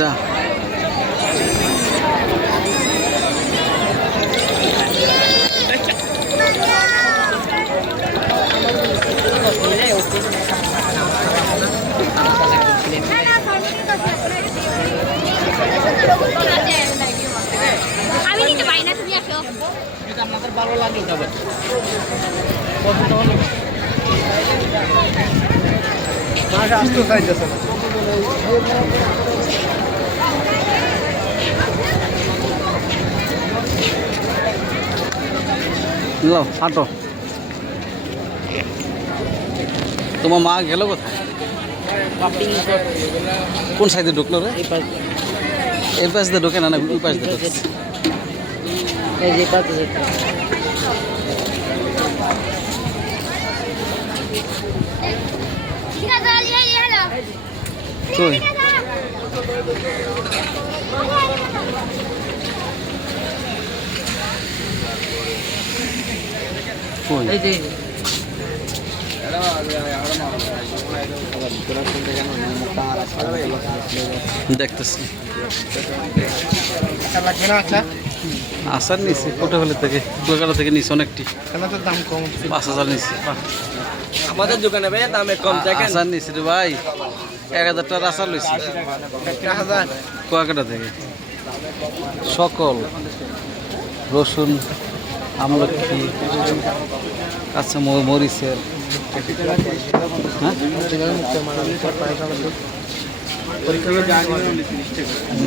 যা আমি নিতে পারি না, তুমি আসো। আপনাদের ভালো লাগে তবে আসতে চাইতেছে না। যাও হাঁটো। তোমার মা গেল কোথায়? কোন সাইডে ঢুকলো রে? এই পাশ দিয়ে ঢুকে না, না ওই পাশ দিয়ে ঢুকছে। কই কই দেখতেছি আসার নিছি কোটাহলি থেকে, কুয়াকাটা থেকে নিছি অনেকটি। দাম কম, 5,000 নিছি। আমাদের দোকানে ভাই দামে কম দেখেন। আসার নিছি রে ভাই, 1,000 টাকার আসার লইছি 1000 কুয়াকাটা থেকে। সকল রসুন, আমলকি, কাঁচা মরিচের, হ্যাঁ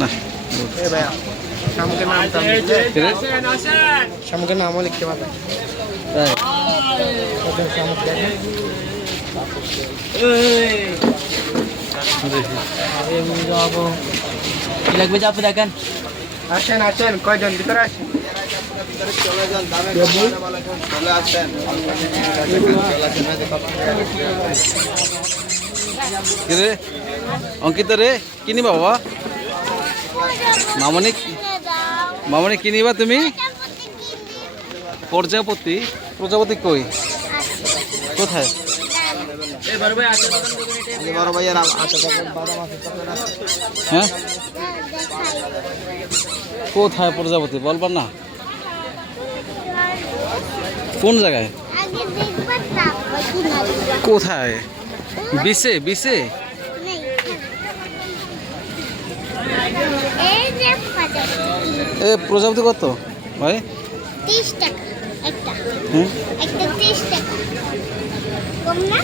না শামুকের নামও লিখতে পারবেন। তাই কি লাগবে যে আপনি দেখেন। আসেন আসেন, কয়জন ভিতরে আসেন। রে অঙ্কিত রে কিনিবা বাবা? মামনি মামনি কিনিবা তুমি? প্রজাপতি? প্রজাপতি কই, কোথায়? হ্যাঁ কোথায় প্রজাপতি বলবার না? কোন জায়গায়? কোথায়? বিছে বিছে? এ প্রজাপতি কত ভাই? 30 টাকা একটা। হ্যাঁ একটা 30 টাকা। কম না?